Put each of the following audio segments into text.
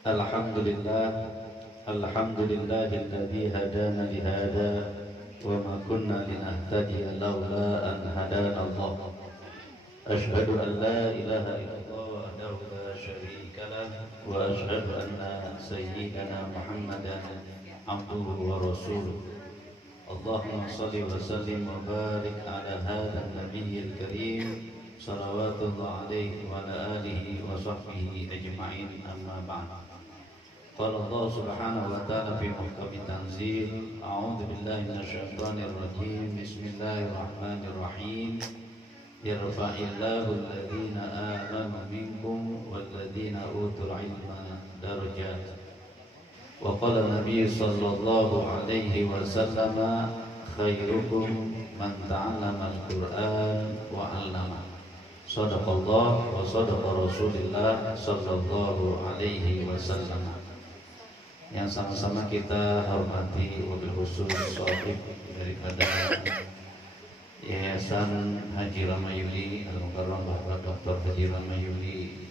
Alhamdulillah, alhamdulillahilladzi hadana lihada wa ma kunna linahtadiya laula an hadana Allah. Ashhadu an la ilaha illallah wahdahu la syarika lah wa ashhadu anna sayyidana Muhammadan abduhu wa rasuluh. Allahumma shalli wa sallim wa barik ala hadzal nabiyyil karim salawatullah alaihi wa ala alihi wa sahbihi ajma'in, amma ba'd. Qala Allah subhanahu wa ta'ala fi muhkami tanzil, a'udzu billahi minasyaitonir rajim, bismillahirrahmanirrahim. Yarfa'illahu alladhina amanu minkum walladhina utul ilma darajat. Wa qala Nabi sallallahu alaihi wasallam, khairukum man ta'allama al-Qur'an wa 'allama. Shadaqallah wa shadaqa Rasulullah sallallahu alaihi wasallam. Yang sama-sama kita hormati wabil khusus sahib daripada Yayasan Haji Ramayuli Al-Mukarram Bapak Dr. Haji Ramayuli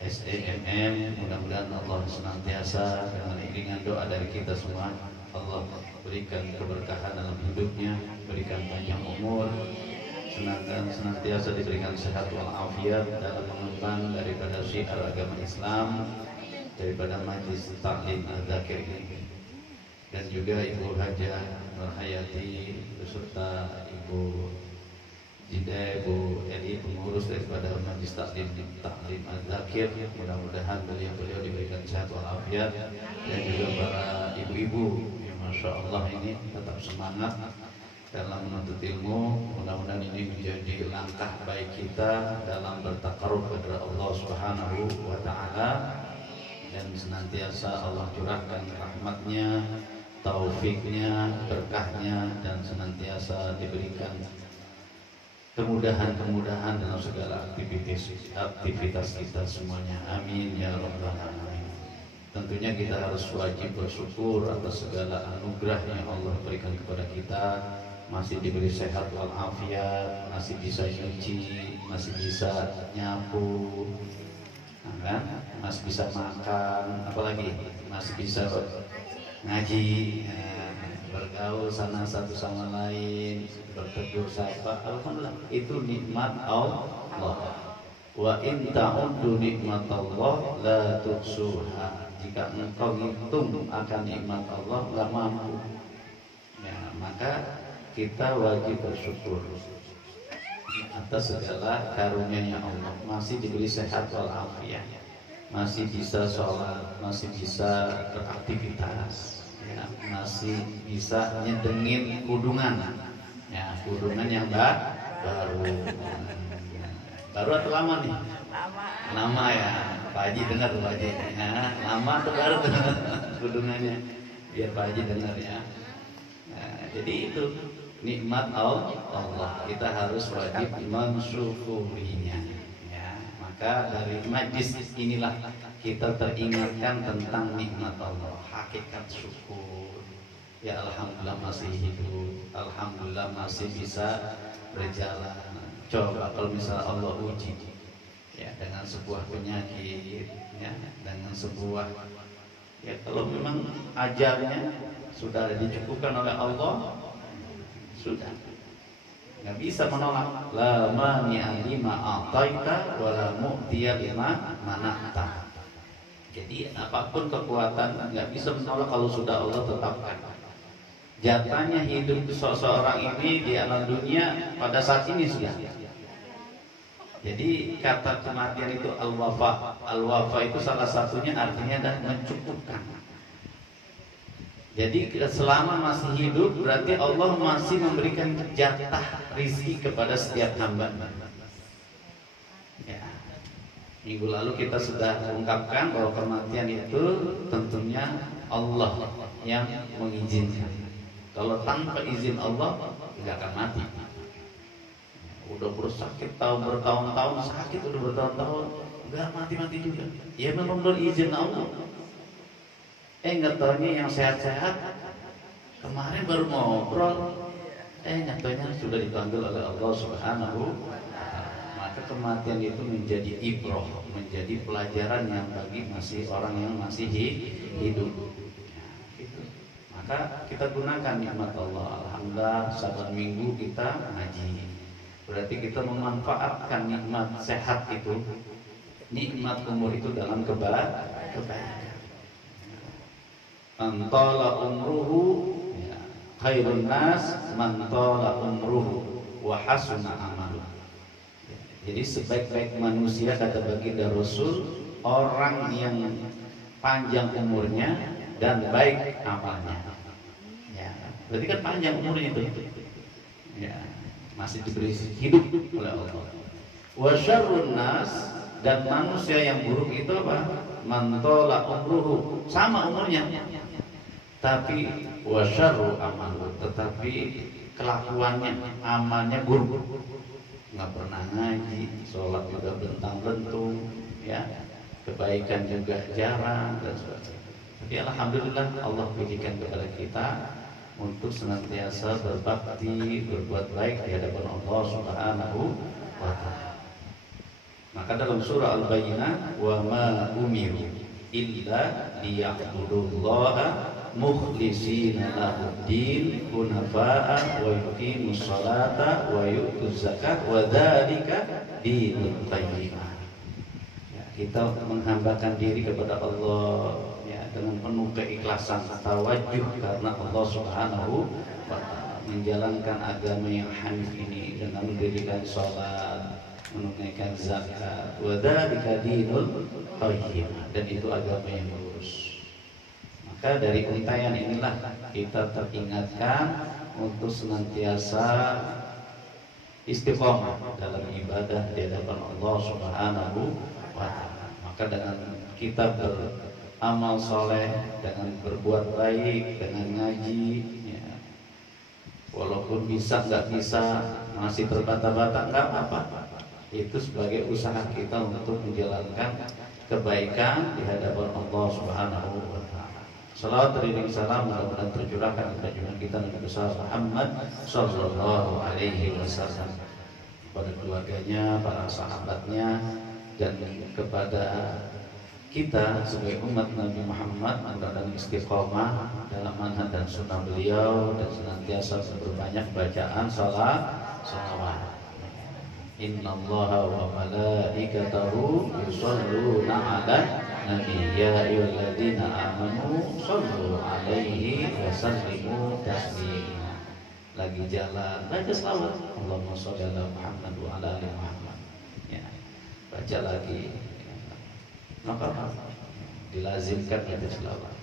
SEMM. Mudah-mudahan Allah senantiasa dengan iringan doa dari kita semua, Allah berikan keberkahan dalam hidupnya, berikan panjang umur, senantiasa diberikan sehat walafiat dalam mengemban daripada syiar agama Islam, daripada majlis taklim al-dzakir ini, dan juga Ibu Hajah Nurhayati beserta Ibu Jida, Ibu Eli, pengurus daripada majlis taklim al-dzakir. Mudah-mudahan beliau diberikan sehat walafiat, dan juga para ibu-ibu yang masya Allah ini tetap semangat dalam menuntut ilmu. Mudah-mudahan ini menjadi langkah baik kita dalam bertakarrub kepada Allah Subhanahu wa ta'ala, dan senantiasa Allah curahkan rahmatnya, taufiknya, berkahnya, dan senantiasa diberikan kemudahan dalam segala aktivitas kita semuanya. Amin ya rabbal alamin. Tentunya kita harus wajib bersyukur atas segala anugerah yang Allah berikan kepada kita. Masih diberi sehat walafiat, masih bisa nyuci, masih bisa nyapu, kan? Masih bisa makan, apalagi masih bisa ngaji, bergaul sana satu sama lain, bertegur sapa. Alhamdulillah, itu nikmat Allah. Wa in ta'uddu nikmatallah la tuhsuha. Jika engkau hitung akan nikmat Allah enggak mampu. Ya, maka kita wajib bersyukur atas segala karunia-Nya Allah. Masih diberi sehat walafiat, masih bisa sholat, masih bisa beraktivitas, ya, masih bisa nyedengin kudungan, ya, kudungan yang baru atau lama nih? Lama ya, Pak Haji dengar tuh Pak Haji, ya, lama atau baru kudungannya, biar Pak Haji dengar ya. Nah, jadi itu nikmat Allah, kita harus wajib mensyukurinya. Ya, maka dari majlis inilah kita teringatkan tentang nikmat Allah, hakikat syukur. Ya alhamdulillah masih hidup, alhamdulillah masih bisa berjalan. Coba kalau misalnya Allah uji, ya, dengan sebuah penyakit, ya, dengan sebuah, ya, kalau memang ajalnya sudah dicukupkan oleh Allah, sudah nggak bisa menolak. La mani'a lima a'taita wa la mu'tiya lima mana'ta. Jadi apapun kekuatan nggak bisa menolak kalau sudah Allah tetapkan. Jatahnya hidup seseorang ini di alam dunia pada saat ini sudah. Jadi kata kematian itu al-wafa. Al-wafa itu salah satunya artinya adalah mencukupkan. Jadi selama masih hidup berarti Allah masih memberikan jatah rizki kepada setiap hamba. Ya. Minggu lalu kita sudah ungkapkan bahwa kematian itu tentunya Allah yang mengizinkan. Kalau tanpa izin Allah tidak akan mati. Udah bersakit bertahun-tahun sakit, udah bertahun-tahun nggak mati juga. Ya memang berizin Allah. Nggak taunya yang sehat-sehat kemarin baru ngobrol, nyatanya sudah dipanggil oleh Allah Subhanahu wa ta'ala. Maka kematian itu menjadi ibroh, menjadi pelajaran yang bagi orang yang masih hidup. Ya, gitu. Maka kita gunakan nikmat Allah. Alhamdulillah Sabtu Minggu kita ngaji. Berarti kita memanfaatkan nikmat sehat itu, nikmat umur itu dalam kebaikan. Man tala umruhu khairun nas man tala umruhu wa hasuna amaluhu. Jadi sebaik-baik manusia kata baginda Rasul orang yang panjang umurnya dan baik amalnya. Ya, berarti kan panjang umurnya itu. Ya, masih diberi hidup oleh Allah. Wa syarrun nas, dan manusia yang buruk itu apa? Man tala umruhu, sama umurnya. Tapi wa syarru amalu, tetapi kelakuannya, amalnya buruk. Nggak pernah ngaji, sholat juga bentang-bentung, ya, kebaikan juga jarang dan sebagainya. Tapi alhamdulillah Allah berikan kepada kita untuk senantiasa berbakti, berbuat baik di hadapan Allah Subhanahu wa ta'ala. Maka dalam surah Al-Bayyinah, wa ma umiru illa liya'budullaha mukhlisina lahuddin hunafa'a wa yuqimus salata wa yu'tuz zakat wa dzalika dinul qayyimah. Ya, kita menghambakan diri kepada Allah ya, dengan penuh keikhlasan, tawajuh karena Allah Subhanahu wa ta'ala, menjalankan agama yang hanif ini dengan mendirikan salat, menunaikan zakat, wa dzalika dinul qayyimah, dan itu agama yang lurus. Maka dari untayan inilah kita teringatkan untuk senantiasa istiqomah dalam ibadah di hadapan Allah Subhanahu wa ta'ala. Maka dengan kita beramal soleh, dengan berbuat baik, dengan ngaji ya, walaupun bisa nggak bisa, masih terbata-bata, nggak apa-apa. Itu sebagai usaha kita untuk menjalankan kebaikan di hadapan Allah Subhanahu wa ta'ala. Salawat dan salam mudah-mudahan tercurahkan kepada junjungan kita Nabi besar Muhammad sallallahu alaihi wasallam, kepada keluarganya, para sahabatnya, dan kepada kita sebagai umat Nabi Muhammad, mudah-mudahan istiqomah dalam manhaj dan sunnah beliau dan senantiasa berbanyak bacaan salawat. Innallaha wa malaikatahu yusholluna 'alan nabi ya ayyuhalladzina amanu shollu 'alaihi wa sallimu taslima. Lagi jalan baca selawat, Allahumma sholli 'ala Muhammad wa 'ala ali Muhammad. Ya, baca lagi. Maka dilazimkan baca selawat.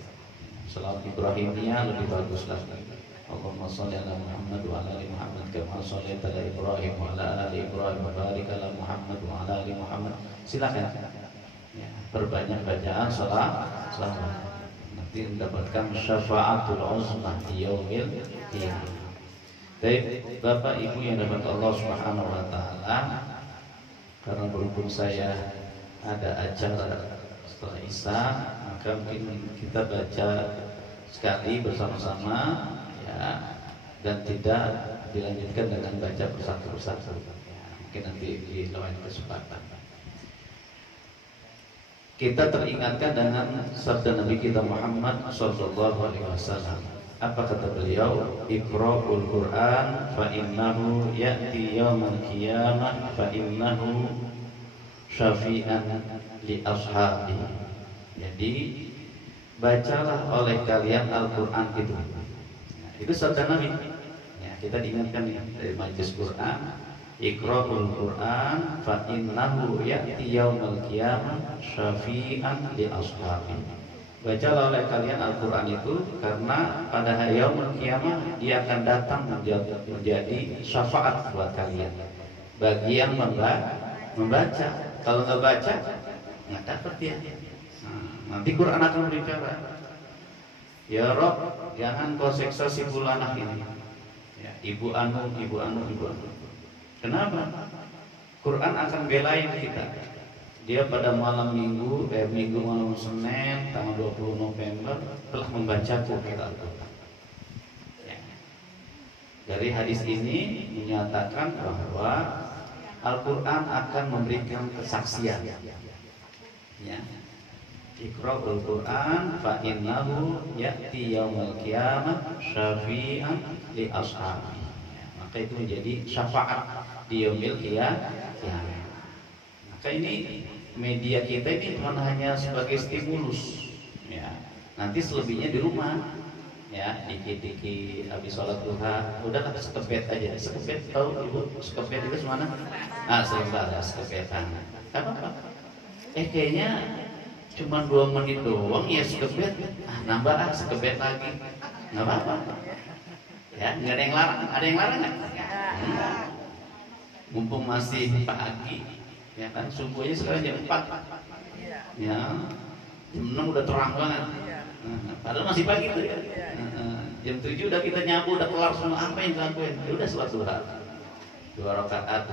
Selawat Ibrahimnya lebih bagus lagi. Allahumma sholli 'ala Muhammad wa 'ala ali Muhammad kama shallaita 'ala Ibrahim wa 'ala ali Ibrahim wa barik 'ala Muhammad wa 'ala ali Muhammad. Silakan. Ya, perbanyak bacaan selawat. Nanti mendapatkan syafaatul uzma di yaumil qiyamah. Baik, Bapak Ibu yang dapat Allah Subhanahu wa taala, karena berhubung saya ada acara setelah Isya, maka mungkin kita baca sekali bersama-sama ya, dan tidak dilanjutkan dengan baca persatu-persatu ya, mungkin nanti di lain kesempatan. Kita teringatkan dengan sabda Nabi kita Muhammad sallallahu alaihi wasallam. Apa kata beliau? Iqra'ul Qur'an fa innahu ya'ti yaumal qiyamah fa innahu syafi'an li ashabi. Jadi bacalah oleh kalian Al-Qur'an itu. Itu sabda Nabi. Ya, kita diingatkan ya, dari majelis Quran, Iqra'ul Quran fa innahu ya'ti yaumal qiyamah syafi'an li ashabi. Bacalah oleh kalian Al-Qur'an itu karena pada hari yaumul qiyamah dia akan datang menjadi syafaat buat kalian bagi yang membaca. Kalau nggak baca nggak dapat dia. Nanti Quran akan berbicara, ya Rob, jangan kau seksa si fulanah ini ya, ibu anu. Kenapa? Quran akan belain kita. Dia pada malam minggu malam Senin tanggal 20 November telah membacaku kita Al-Quran ya. Dari hadis ini menyatakan bahwa Al-Quran akan memberikan kesaksian. Ya. Iqra'ul Quran fa innahu ya'ti yaumil qiyamah syafi'an li ashabi. Ya, maka itu menjadi syafaat di yaumil qiyamah. Maka ini media kita ini cuma hanya sebagai stimulus. Ya. Nanti selebihnya di rumah. Ya, dikit-dikit habis sholat duha, udah sekepet aja. Sekepet tahu Ibu? Sekepet itu semana? Ah, selembar ya, sekepetan. Apa? Kayaknya cuma 2 menit doang ya sekepet, nambah sekepet lagi, nggak apa-apa. Ya, nggak ada yang larang, nggak? Mumpung masih pagi, ya kan subuhnya sekarang jam 4, ya jam 6 udah terang banget. Padahal masih pagi tuh ya. Jam 7 udah kita nyabu, udah kelar semua, apa yang dilakuin? Ya udah sholat duha, 2 rakaat.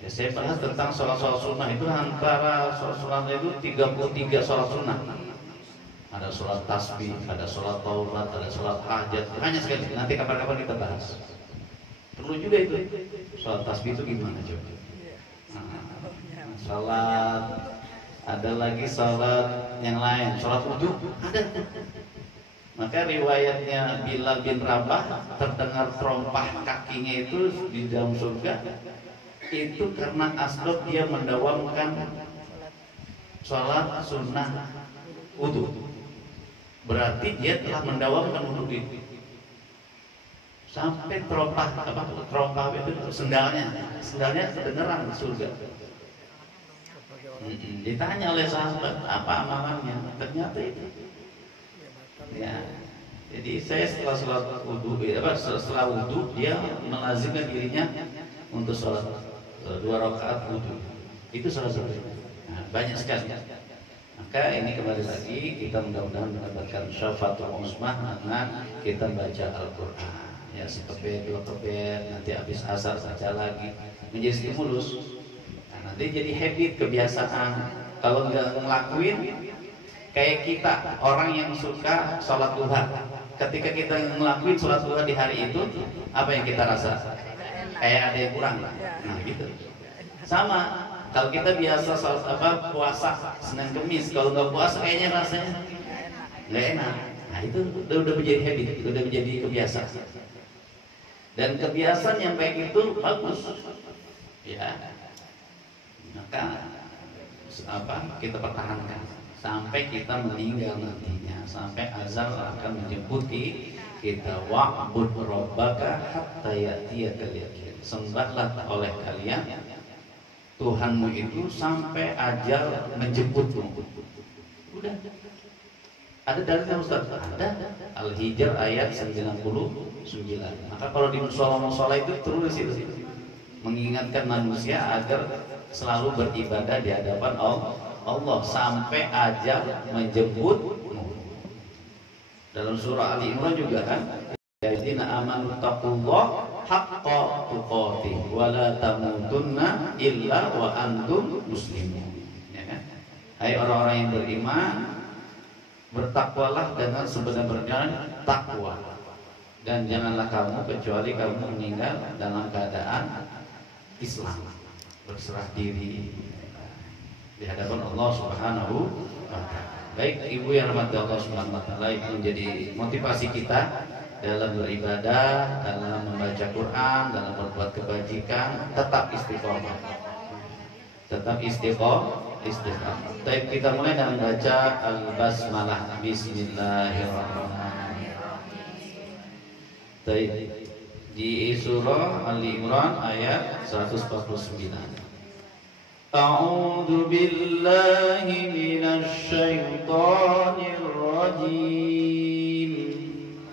Ya, saya bahas tentang sholat sunnah itu antara sholat sunnah itu 33 sholat sunnah. Ada sholat tasbih, ada sholat taubat, ada sholat hajat. Hanya sekali. Nanti kapan-kapan kita bahas. Perlu juga itu. Sholat tasbih itu gimana coba? Sholat, ada lagi sholat yang lain. Sholat wudhu ada. Maka riwayatnya Bilal bin Rabah terdengar terompah kakinya itu di dalam surga. Itu karena asbab dia mendawamkan sholat sunnah wudhu. Berarti dia telah mendawamkan wudhu itu sampai terompah itu sendalnya kedengeran di surga. Ditanya oleh sahabat apa amalannya, ternyata itu. Ya, jadi saya setelah sholat wudhu, setelah wudhu dia melazimkan dirinya untuk sholat 2 rakaat wudhu. Itu salah satunya. Nah, banyak sekali. Maka ini kembali lagi kita mudah-mudahan mendapatkan syafaatul uzmah dengan kita baca Al-Quran. Ya, sekepet 2 kepet, nanti habis asar baca lagi, menjadi stimulus. Nah, nanti jadi habit, kebiasaan. Kalau nggak ngelakuin, kayak kita orang yang suka sholat duha. Ketika kita ngelakuin sholat duha di hari itu, apa yang kita rasa? Kayak ada yang kurang. Nah gitu. Sama kalau kita biasa puasa Senin Kemis, kalau nggak puasa kayaknya rasanya nggak enak. Nah itu udah menjadi habit, udah menjadi kebiasaan. Dan kebiasaan yang baik itu bagus. Ya. Maka kita pertahankan sampai kita meninggal nantinya, sampai azal akan menjemput kita. Wa'bud rabbaka hatta ya'tiyakal yaqin. Sembahlah oleh kalian Tuhanmu itu sampai ajal menjemputmu. Udah. Ada dalilnya Ustaz? Ada. Al-Hijr ayat 99. Maka kalau di musola itu terus itu mengingatkan manusia agar selalu beribadah di hadapan Allah sampai ajal menjemputmu. Dalam surah Ali Imran juga kan, alladzina amanu taqullaha haqqa tuqatih wa la tamutunna illa wa antum muslimun. Ya kan? Hai orang-orang yang beriman, bertakwalah dengan sebenar-benarnya takwa. Dan janganlah kamu kecuali kamu meninggal dalam keadaan Islam, berserah diri di hadapan Allah Subhanahu wa taala. Baik Ibu yang rahmati Allah Subhanahu wa taala, itu menjadi motivasi kita dalam beribadah, dalam membaca Quran, dalam berbuat kebajikan, tetap istiqomah. Baik, kita mulai dengan baca Al-Basmalah. Bismillahirrahmanirrahim. Di surah Ali Imran ayat 149. A'udzu billahi minasy syaithanir rajim.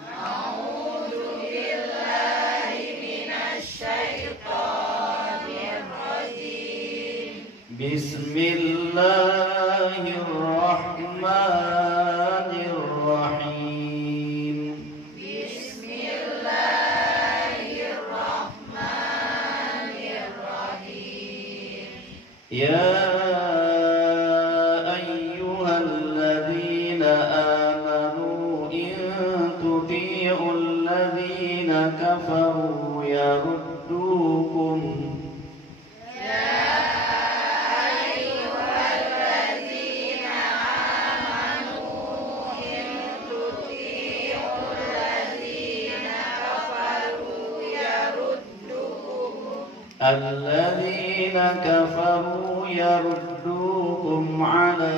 A'udzu billahi minasy syaithanir rajim. Bismillahirrahmanirrahim. Ya ayyuhalladzina amanu in tuti'ul ladzina kafaru yaruddukum الذين كفروا يردوكم على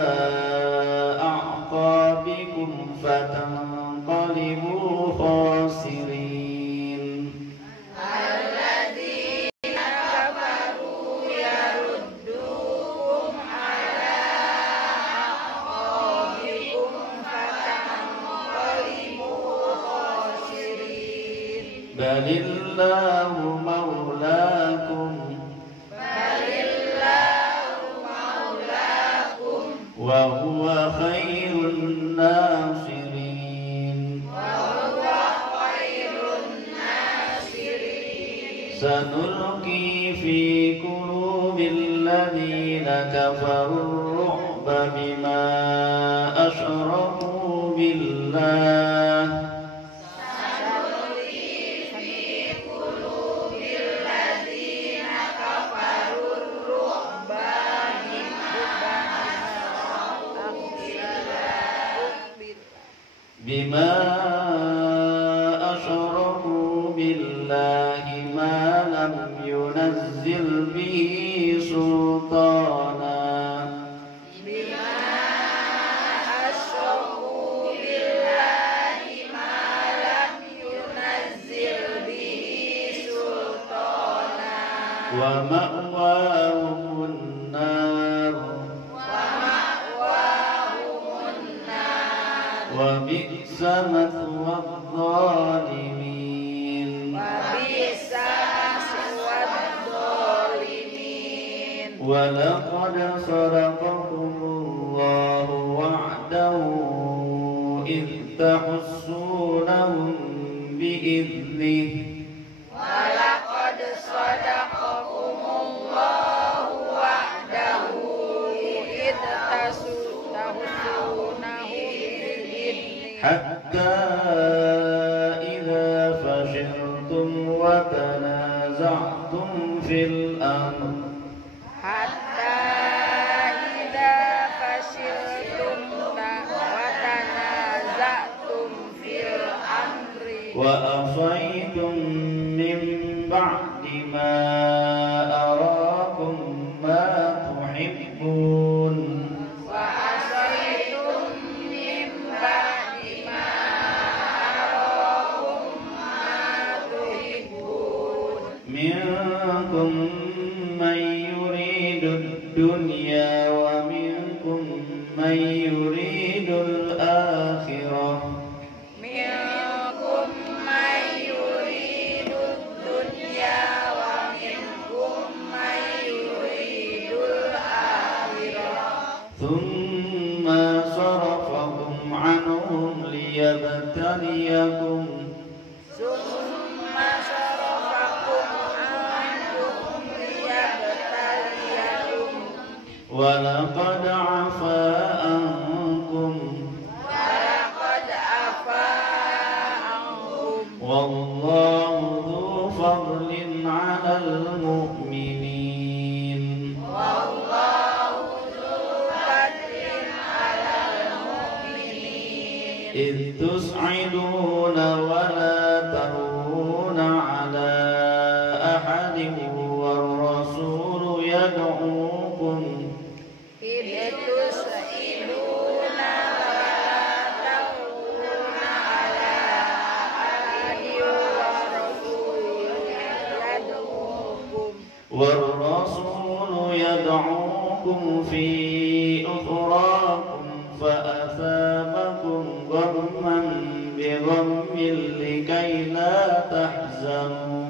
أعقابكم فتنقلبوا خاسرين. الذين كفروا يردوكم على أعقابكم فتنقلبوا خاسرين. بل الله مولاكم وهو خير الناصرين. سنلقي في قلوب الذين كفروا الرعب بما أشركوا بالله ما لم ينزل به سلطانا. ومأواهم النار وبئس مثوى الظالمين. ولقد صدقكم الله وعده إذ تحسونهم بإذنه. ولقد صدقكم الله وعده إذ تحسونهم بإذنه حتى إذا فشلتم وتنازعتم في الأمر وأصيتم من بعد ما أراكم ما تحبون. منكم من يريد الدنيا ومنكم من يريد الآخرة. ثم صرفكم عنهم ليبتليكم ولقد عفا عنكم والله ذو فضل على المؤمنين. إذ تصعدون ولا تلوون على أحد والرسول يدعوكم في أخراكم فأثابكم غما بغم لكي لا تحزنوا.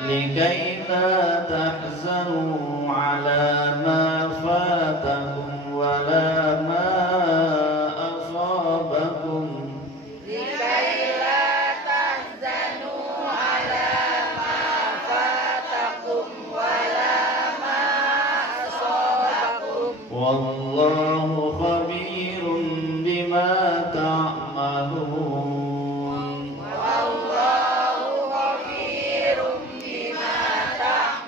لكي لا تحزنوا على ما فاتكم ولا ما أصابكم. لكي لا تحزنوا على ما فاتكم ولا ما أصابكم. والله خبير بما تعملون. والله خبير بما تعملون.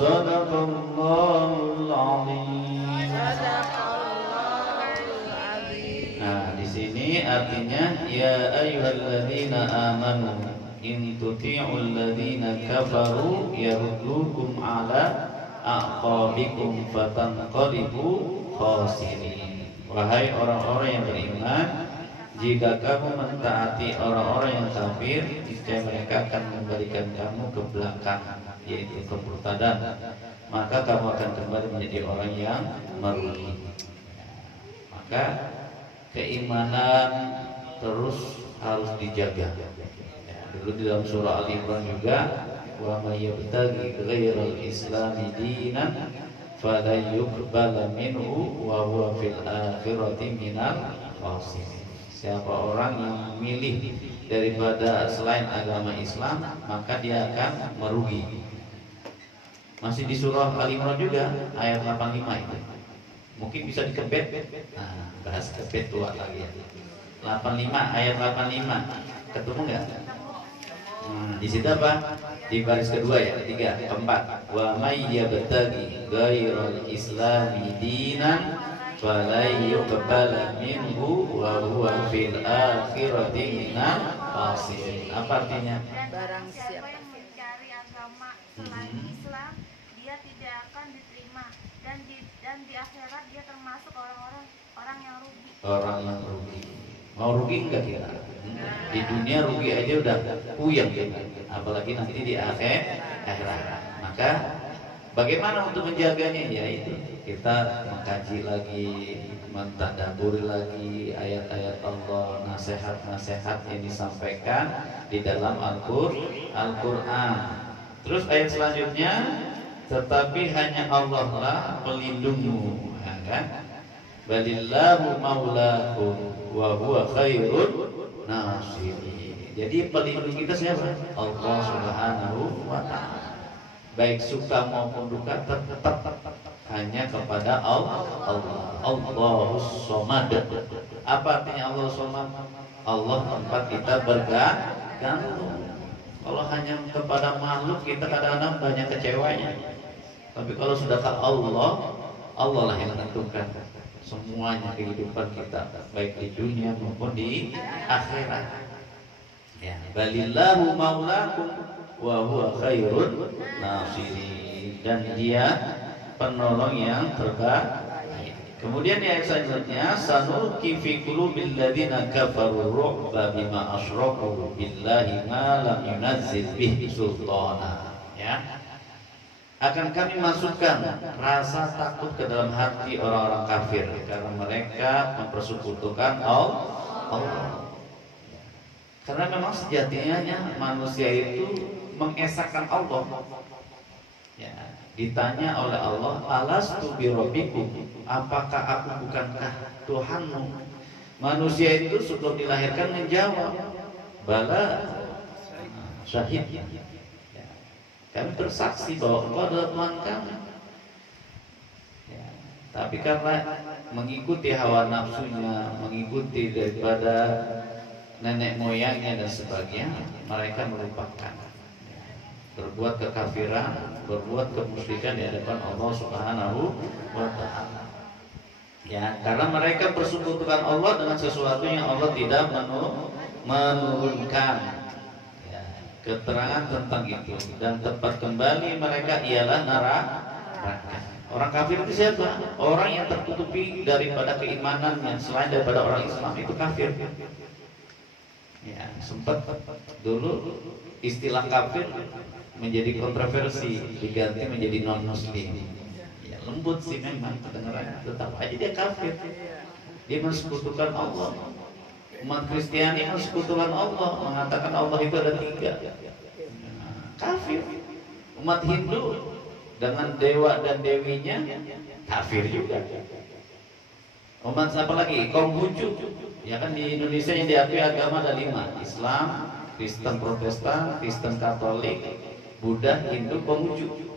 Sadaqallahul azim. Sadaqallahul azim. Nah, di sini artinya ya ayyuhalladzina amanu in tuti'ul ladzina kafaru yaruddukum ala aqabikum fatanqalibu khasirin. Wahai orang-orang yang beriman, jika kamu mentaati orang-orang yang kafir, niscaya mereka akan membalikan kamu ke belakang, yaitu ke kemurtadan, maka kamu akan kembali menjadi orang yang merugi. Maka keimanan terus harus dijaga. Dulu di dalam surah Al-Imran juga, wa may yabtaghi ghairal islami dinan fala yuqbala minhu wa huwa fil akhirati minal khasirin. Siapa orang yang memilih daripada selain agama Islam, maka dia akan merugi. Masih di surah Al-Imran juga ayat 85 itu. Mungkin bisa dikebet. Nah, bahas kebet tua lagi ya. 85 ayat 85. Ketemu enggak? Di situ apa? Di baris kedua ya, ketiga, keempat. Wa may yabtaghi ghairal islami dinan fala yuqbala minhu wa huwa fil akhirati minal khasirin. Apa artinya? Barang siapa yang mencari agama selain Islam, dia tidak akan diterima, dan di akhirat dia termasuk orang yang rugi. Orang yang rugi. Mau rugi enggak kita? Di dunia rugi aja udah puyeng kita, apalagi nanti di akhirat. Maka bagaimana untuk menjaganya? Ya itu, kita mengkaji lagi, mentadaburi lagi ayat-ayat Allah, nasihat-nasihat yang disampaikan di dalam Al-Quran. Terus ayat selanjutnya, tetapi hanya Allah lah pelindungmu, ya kan? Balillahu maulakum wa huwa khairun nasirin. Jadi pelindung kita siapa? Allah Subhanahu wa ta'ala. Baik suka maupun duka tetap hanya kepada Allah. Allahus Somad. Apa artinya Allah Somad? Allah tempat kita bergantung. Kalau hanya kepada makhluk, kita kadang-kadang banyak kecewanya. Tapi kalau sudah ke Allah, Allah lah yang menentukan semuanya kehidupan kita, baik di dunia maupun di akhirat. Ya, balillahu maulakum wa huwa khairun nasirin, dan dia penolong yang terbaik. Kemudian di ayat selanjutnya, sanulqi fi qulubil ladzina kafaru ru'ba bima asyraku billahi ma lam yunazzil bihi sultana. Ya. Akan kami masukkan rasa takut ke dalam hati orang-orang kafir karena mereka mempersekutukan Allah. Karena memang sejatinya manusia itu mengesahkan Allah. Ya, ditanya oleh Allah, alastu birabbikum, apakah aku bukankah Tuhanmu? Manusia itu sebelum dilahirkan menjawab, bala, syahid. Kami bersaksi bahwa Engkau adalah Tuhan kami. Ya, tapi karena mengikuti hawa nafsunya, mengikuti daripada nenek moyangnya dan sebagainya, mereka melupakan. Ya, berbuat kekafiran, berbuat kemusyrikan di hadapan Allah Subhanahu wa ta'ala. Ya, karena mereka persekutukan Allah dengan sesuatu yang Allah tidak menurunkan. Keterangan tentang itu, dan tempat kembali mereka ialah neraka. Orang kafir itu siapa? Orang yang tertutupi daripada keimanannya selain daripada orang Islam, itu kafir. Ya, sempat dulu istilah kafir menjadi kontroversi, diganti menjadi non muslim. Ya, lembut sih memang kedengarannya, tetap aja dia kafir. Dia mensekutukan Allah. Umat Kristiani mensekutukan Allah, mengatakan Allah itu ada 3. Kafir. Umat Hindu dengan dewa dan dewinya kafir juga. Umat apa lagi? Konghucu. Ya kan di Indonesia yang diakui agama ada 5: Islam, Kristen Protestan, Kristen Katolik, Buddha, Hindu, Konghucu.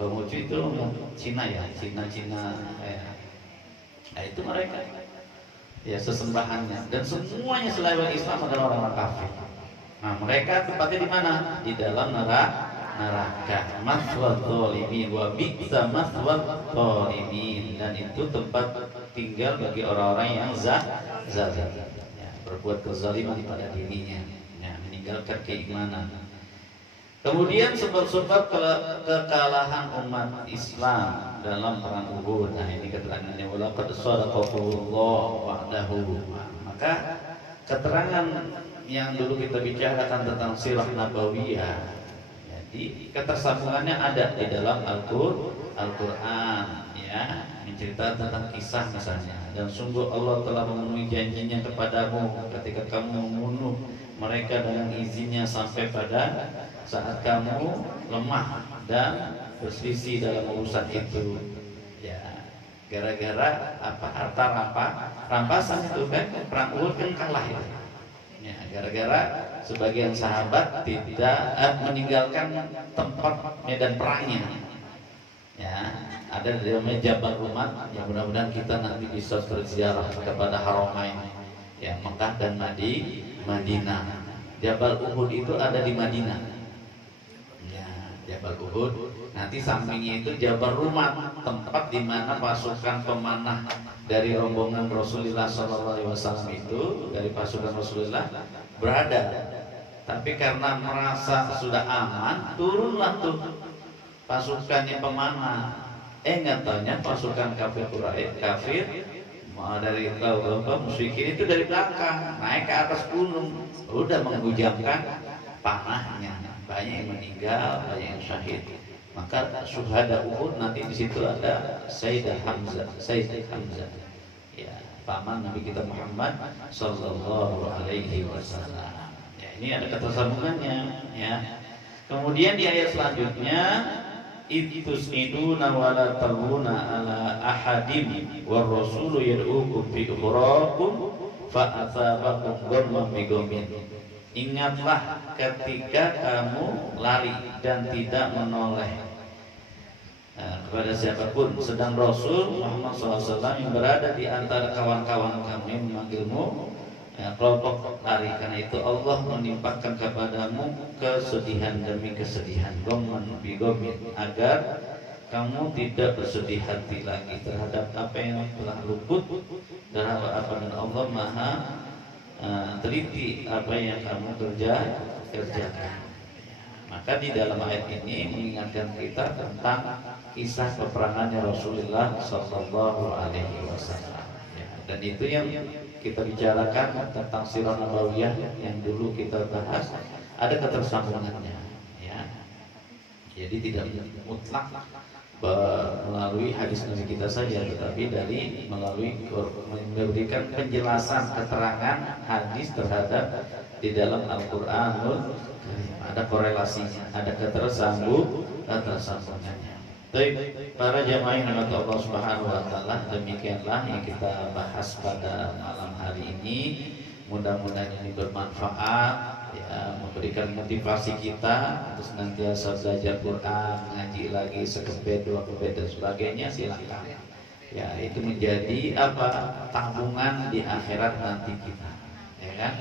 Konghucu itu Cina ya, Cina. Nah itu mereka. Ya, sesembahannya, dan semuanya selain Islam adalah orang-orang kafir. Nah, mereka tempatnya di mana? Di dalam neraka. neraka. Maswal zalimin wa bi'sa maswal zalimin, dan itu tempat tinggal bagi orang-orang yang zalim, ya, berbuat kezaliman pada dirinya, ya, meninggalkan keimanan. Kemudian sebab-sebab kekalahan umat Islam dalam perang Uhud. Nah, ini keterangannya, walaqad sadaqallahu wa'dahu. Maka keterangan yang dulu kita bicarakan tentang sirah nabawiyah, jadi ketersambungannya ada di dalam Al-Quran, ya, menceritakan tentang kisah misalnya. Dan sungguh Allah telah memenuhi janjinya kepadamu ketika kamu membunuh mereka dengan izinnya sampai pada saat kamu lemah dan berselisih dalam urusan itu, ya, gara-gara apa, harta rampasan itu kan, perang Uhud kan kalah itu, ya, gara-gara sebagian sahabat tidak meninggalkan tempat medan perangnya, ya. Ada di dalamnya Jabal Rumah, yang mudah-mudahan kita nanti bisa berziarah kepada Haramain, ya, Mekah dan Madinah. Jabal Uhud itu ada di Madinah, Jabal Uhud. Nanti sampingnya itu Jabal Rumah, tempat di mana pasukan pemanah dari rombongan Rasulullah SAW itu, dari pasukan Rasulullah berada. Tapi karena merasa sudah aman, turunlah tuh pasukannya pemanah. Nggak taunya pasukan kafir dari musyrikin itu dari belakang naik ke atas gunung, udah menghujamkan panahnya. Banyak yang meninggal, banyak yang syahid. Maka syuhada Uhud nanti di situ ada Sayyidah Hamzah, ya, paman Nabi kita Muhammad sallallahu alaihi wasallam. Ya, ini ada ketersambungannya, ya. Kemudian di ayat selanjutnya, itusniduna wa la taluna ala ahadim war rasulu yad'ukum fi ukhrakum fa atsabakum dhamman bi ghammin. Ingatlah ketika kamu lari dan tidak menoleh kepada siapapun, sedang Rasul Muhammad SAW yang berada di antara kawan-kawan kami memanggilmu, ya, kelompok lari. Karena itu Allah menimpakan kepadamu kesedihan demi kesedihan, gomman bi gomin, agar kamu tidak bersedih hati lagi terhadap apa yang telah luput, terhadap apa yang Allah Maha teliti apa yang kamu kerjakan. Maka di dalam ayat ini mengingatkan kita tentang kisah peperangannya Rasulullah Sallallahu Alaihi Wasallam. Dan itu yang kita bicarakan tentang sirah nabawiyah yang dulu kita bahas, ada ketersambungannya, ya. Jadi tidak mutlak melalui hadis Nabi kita saja, tetapi dari melalui memberikan penjelasan keterangan hadis terhadap di dalam Al-Qur'anul Karim. Ada korelasinya, ada ketersambungannya. Baik, para jamaah yang dirahmati Allah Subhanahu wa taala, demikianlah yang kita bahas pada malam hari ini. Mudah-mudahan ini bermanfaat, ya, memberikan motivasi kita untuk senantiasa belajar Quran, ngaji lagi sekeped, dua keped dan sebagainya, silakan. Ya, itu menjadi apa? Tabungan di akhirat nanti kita, ya kan?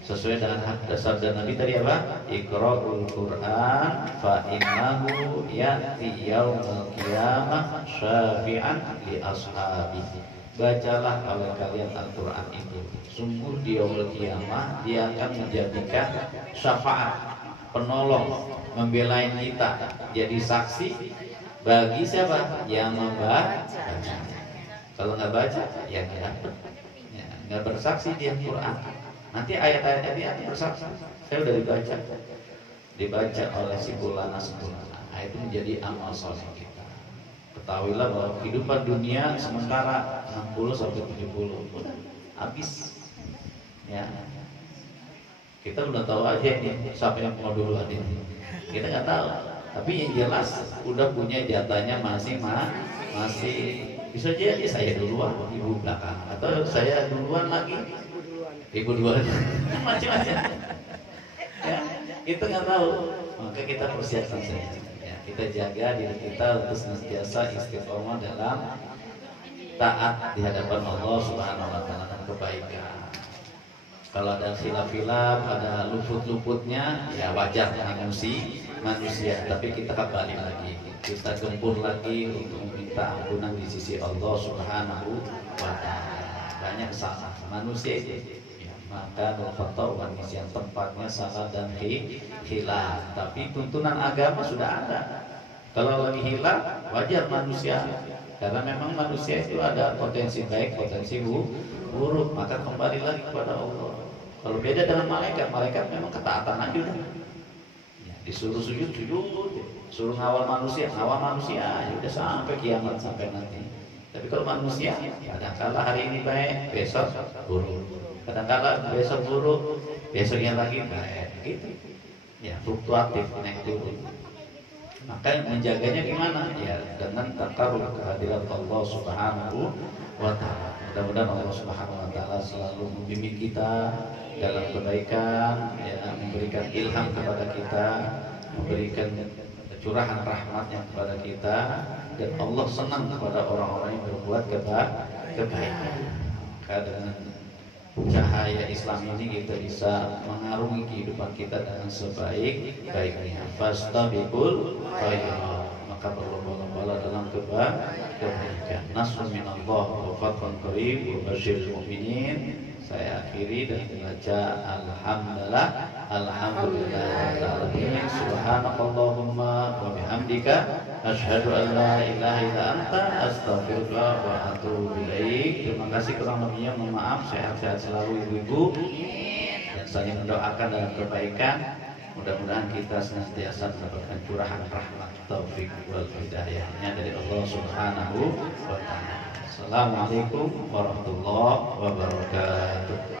Sesuai dengan sabda Nabi tadi apa? Iqra'ul Quran fa innahu ya'ti yaumil qiyamah syafi'an li ashabihi. Bacalah oleh kalian Al-Quran itu, sungguh di yaumil qiyamah dia akan menjadikan syafaat, penolong, membelain kita, jadi saksi bagi siapa yang membaca. Kalau nggak baca, ya nggak dapat, ya, nggak bersaksi di Al-Quran. Nanti ayat-ayat ini akan bersaksi. Saya udah dibaca oleh si fulana. Nah, itu menjadi amal soleh kita. Ketahuilah bahwa kehidupan dunia sementara 60 sampai 70 udah habis. Ya. Kita udah tahu aja nih siapa yang mau duluan ini. Kita nggak tahu. Tapi yang jelas udah punya jatahnya masih bisa jadi saya duluan, ibu belakang, atau saya duluan lagi. Ibu dua macam-macam, ya, kita nggak tahu, maka kita persiapkan saja, ya, kita jaga diri kita untuk senantiasa istiqomah dalam taat di hadapan Allah Subhanahu Wa Taala dan kebaikan. Kalau ada khilaf-khilaf, ada luput-luputnya, ya wajar manusia. Tapi kita kembali lagi, kita gempur lagi untuk meminta ampunan di sisi Allah Subhanahu wa Ta'ala. Banyak salah manusia itu. Ya, maka al-khata' wa nisyan, tempatnya salah dan khilaf. Tapi tuntunan agama sudah ada. Kalau lagi hilaf, wajar manusia. Karena memang manusia itu ada potensi baik, potensi buruk. Maka kembali lagi kepada Allah. Kalau beda dengan malaikat, malaikat memang ketaatan aja udah. Ya, disuruh sujud, suruh ngawal manusia, ya udah sampai kiamat, sampai nanti. Tapi kalau manusia, kadang-kala hari ini baik, besok buruk. Kadang-kala besok buruk, besoknya lagi baik. Gitu. Ya, fluktuatif, naik turun. Maka menjaganya gimana? Ya, dengan takarrub kehadiran Allah Subhanahu wa Ta'ala. Mudah-mudahan Allah Subhanahu wa Ta'ala selalu membimbing kita dalam kebaikan, ya, memberikan ilham kepada kita, memberikan curahan rahmatnya kepada kita, dan Allah senang kepada orang-orang yang berbuat kebaikan. Maka dengan cahaya Islam ini kita bisa mengarungi kehidupan kita dengan sebaik-baiknya. Fastabiqul khairat, maka berlomba-lomba dalam kebaikan. Nasrun minallah wa fathun qarib wa basyiril mu'minin. Saya akhiri dan baca alhamdulillah. Subhanakallahumma wa bihamdika asyhadu an la ilaha illa anta astaghfiruka wa atubu ilaik. Terima kasih, kurang lebihnya mohon maaf. Sehat-sehat selalu ibu-ibu, dan saling mendoakan dalam kebaikan. Mudah-mudahan kita senantiasa mendapatkan curahan rahmat, taufik wal hidayahnya dari Allah Subhanahu wa Ta'ala. Assalamualaikum warahmatullahi wabarakatuh.